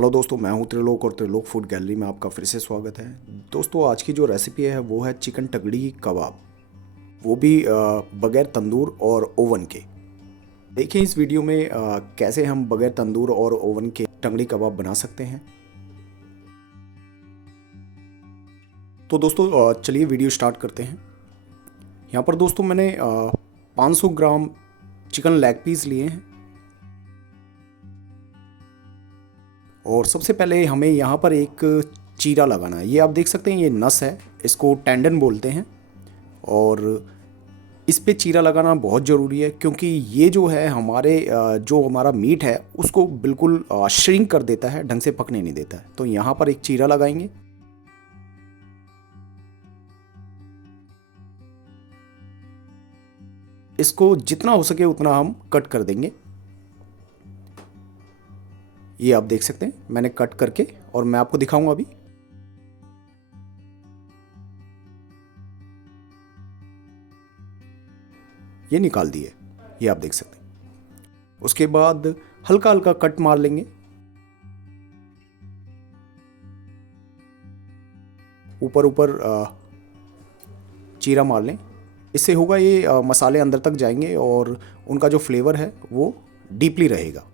Hello दोस्तों, मैं हूं त्रिलोक और त्रिलोक फूड गैलरी में आपका फिर से स्वागत है। दोस्तों, आज की जो रेसिपी है वो है चिकन टगड़ी कबाब, वो भी बगैर तंदूर और ओवन के। देखिए इस वीडियो में कैसे हम बगैर तंदूर और ओवन के टंगड़ी कबाब बना सकते हैं। तो दोस्तों चलिए वीडियो स्टार्ट करते हैं। यहाँ पर दोस्तों मैंने 500 ग्राम चिकन लेग पीस लिए हैं और सबसे पहले हमें यहाँ पर एक चीरा लगाना है। ये आप देख सकते हैं, ये नस है, इसको टेंडन बोलते हैं और इस पे चीरा लगाना बहुत ज़रूरी है क्योंकि ये जो है जो हमारा मीट है उसको बिल्कुल श्रिंक कर देता है, ढंग से पकने नहीं देता है। तो यहाँ पर एक चीरा लगाएंगे। इसको जितना हो सके उतना हम कट कर देंगे। ये आप देख सकते हैं मैंने कट करके, और मैं आपको दिखाऊंगा अभी। ये निकाल दिए, ये आप देख सकते हैं। उसके बाद हल्का हल्का कट मार लेंगे। ऊपर ऊपर चीरा मार लें। इससे होगा ये मसाले अंदर तक जाएंगे और उनका जो फ्लेवर है वो डीपली रहेगा।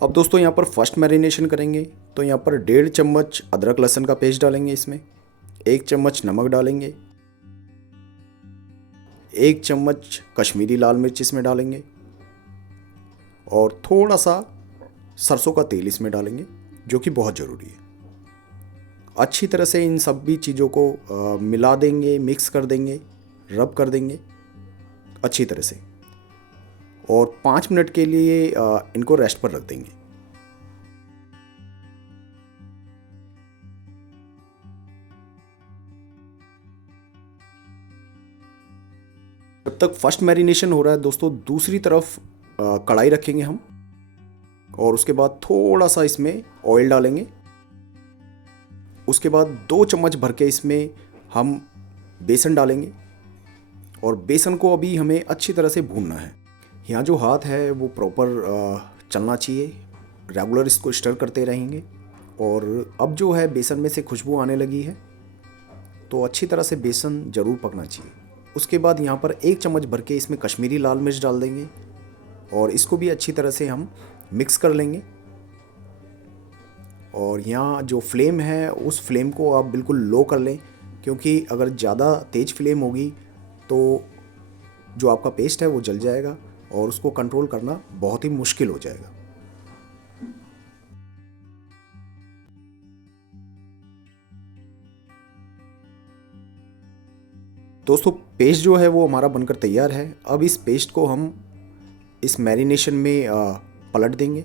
अब दोस्तों यहाँ पर फर्स्ट मैरिनेशन करेंगे। तो यहाँ पर 1.5 चम्मच अदरक लहसुन का पेस्ट डालेंगे, इसमें 1 चम्मच नमक डालेंगे, 1 चम्मच कश्मीरी लाल मिर्च इसमें डालेंगे और थोड़ा सा सरसों का तेल इसमें डालेंगे, जो कि बहुत ज़रूरी है। अच्छी तरह से इन सभी चीज़ों को मिला देंगे, मिक्स कर देंगे, रब कर देंगे अच्छी तरह से और 5 मिनट के लिए इनको रेस्ट पर रख देंगे। जब तक फर्स्ट मैरिनेशन हो रहा है दोस्तों, दूसरी तरफ कढ़ाई रखेंगे हम और उसके बाद थोड़ा सा इसमें ऑयल डालेंगे। उसके बाद 2 चम्मच भर के इसमें हम बेसन डालेंगे और बेसन को अभी हमें अच्छी तरह से भूनना है। यहाँ जो हाथ है वो प्रॉपर चलना चाहिए, रेगुलर इसको स्टर करते रहेंगे। और अब जो है बेसन में से खुशबू आने लगी है, तो अच्छी तरह से बेसन ज़रूर पकना चाहिए। उसके बाद यहाँ पर 1 चम्मच भर के इसमें कश्मीरी लाल मिर्च डाल देंगे और इसको भी अच्छी तरह से हम मिक्स कर लेंगे। और यहाँ जो फ्लेम है उस फ्लेम को आप बिल्कुल लो कर लें, क्योंकि अगर ज़्यादा तेज़ फ्लेम होगी तो जो आपका पेस्ट है वो जल जाएगा और उसको कंट्रोल करना बहुत ही मुश्किल हो जाएगा। दोस्तों पेस्ट जो है वो हमारा बनकर तैयार है। अब इस पेस्ट को हम इस मैरिनेशन में पलट देंगे।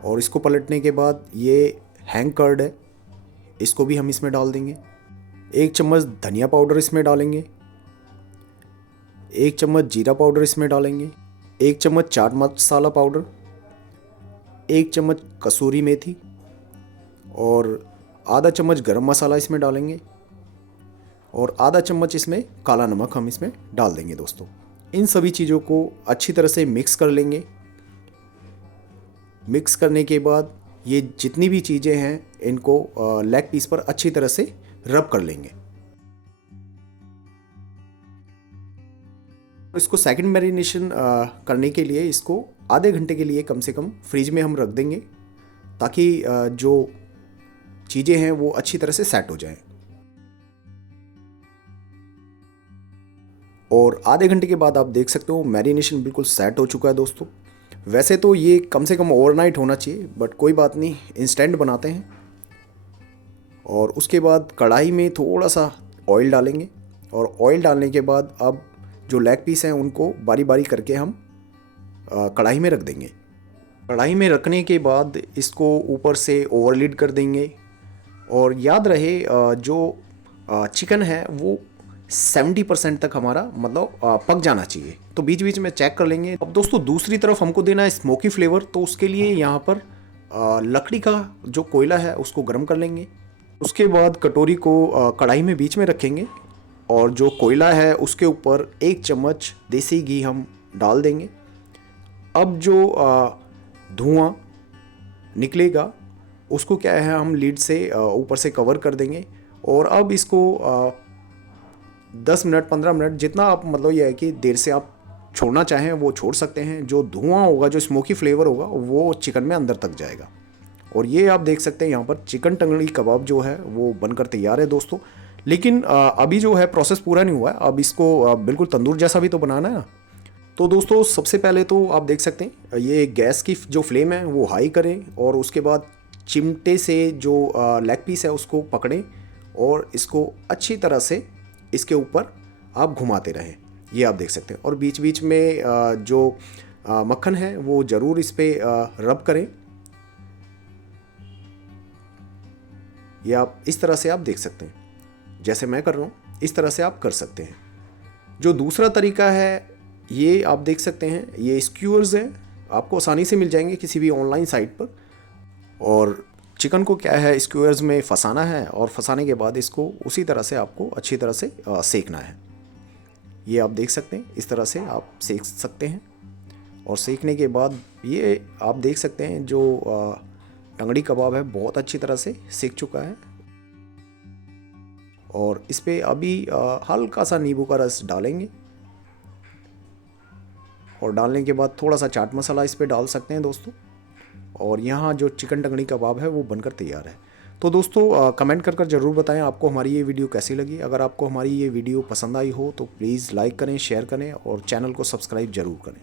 और इसको पलटने के बाद ये हैंग कर्ड है, इसको भी हम इसमें डाल देंगे। 1 चम्मच धनिया पाउडर इसमें डालेंगे, 1 चम्मच जीरा पाउडर इसमें डालेंगे, 1 चम्मच चाट मसाला पाउडर, 1 चम्मच कसूरी मेथी और आधा चम्मच गरम मसाला इसमें डालेंगे और आधा चम्मच इसमें काला नमक हम इसमें डाल देंगे। दोस्तों इन सभी चीज़ों को अच्छी तरह से मिक्स कर लेंगे। मिक्स करने के बाद ये जितनी भी चीज़ें हैं इनको लेग पीस पर अच्छी तरह से रब कर लेंगे। इसको सेकंड मैरिनेशन करने के लिए इसको आधे घंटे के लिए कम से कम फ्रिज में हम रख देंगे, ताकि जो चीज़ें हैं वो अच्छी तरह से सेट हो जाएं। और आधे घंटे के बाद आप देख सकते हो मैरिनेशन बिल्कुल सेट हो चुका है। दोस्तों वैसे तो ये कम से कम ओवरनाइट होना चाहिए, बट कोई बात नहीं, इंस्टेंट बनाते हैं। और उसके बाद कढ़ाई में थोड़ा सा ऑयल डालेंगे और ऑयल डालने के बाद अब जो लेग पीस हैं उनको बारी बारी करके हम कढ़ाई में रख देंगे। कढ़ाई में रखने के बाद इसको ऊपर से ओवरलिड कर देंगे। और याद रहे जो चिकन है वो 70% तक हमारा मतलब पक जाना चाहिए, तो बीच बीच में चेक कर लेंगे। अब दोस्तों दूसरी तरफ हमको देना है स्मोकी फ्लेवर, तो उसके लिए यहाँ पर लकड़ी का जो कोयला है उसको गर्म कर लेंगे उसके बाद कटोरी को कढ़ाई में बीच में रखेंगे और जो कोयला है उसके ऊपर 1 चम्मच देसी घी हम डाल देंगे। अब जो धुआं निकलेगा उसको क्या है हम लीड से ऊपर से कवर कर देंगे और अब इसको 10 मिनट 15 मिनट जितना आप मतलब यह है कि देर से आप छोड़ना चाहें वो छोड़ सकते हैं। जो धुआं होगा, जो स्मोकी फ्लेवर होगा वो चिकन में अंदर तक जाएगा। और ये आप देख सकते हैं यहाँ पर चिकन टंगड़ी कबाब जो है वो बनकर तैयार है दोस्तों। लेकिन अभी जो है प्रोसेस पूरा नहीं हुआ है, अब इसको बिल्कुल तंदूर जैसा भी तो बनाना है ना। तो दोस्तों सबसे पहले तो आप देख सकते हैं ये गैस की जो फ्लेम है वो हाई करें और उसके बाद चिमटे से जो लेग पीस है उसको पकड़ें और इसको अच्छी तरह से इसके ऊपर आप घुमाते रहें। ये आप देख सकते हैं और बीच बीच में जो मक्खन है वो ज़रूर इस पर रब करें। ये आप इस तरह से आप देख सकते हैं, जैसे मैं कर रहा हूँ इस तरह से आप कर सकते हैं। जो दूसरा तरीका है ये आप देख सकते हैं, ये स्क्यूअर्स हैं, आपको आसानी से मिल जाएंगे किसी भी ऑनलाइन साइट पर। और चिकन को क्या है स्क्यूअर्स में फंसाना है और फंसाने के बाद इसको उसी तरह से आपको अच्छी तरह से सेकना है। ये आप देख सकते हैं, इस तरह से आप सेक सकते हैं। और सेकने के बाद ये आप देख सकते हैं जो टंगड़ी कबाब है बहुत अच्छी तरह से सेक चुका है। और इस पर अभी हल्का सा नींबू का रस डालेंगे और डालने के बाद थोड़ा सा चाट मसाला इस पर डाल सकते हैं दोस्तों। और यहाँ जो चिकन टंगड़ी कबाब है वो बनकर तैयार है। तो दोस्तों कमेंट कर कर ज़रूर बताएं आपको हमारी ये वीडियो कैसी लगी। अगर आपको हमारी ये वीडियो पसंद आई हो तो प्लीज़ लाइक करें, शेयर करें और चैनल को सब्सक्राइब ज़रूर करें।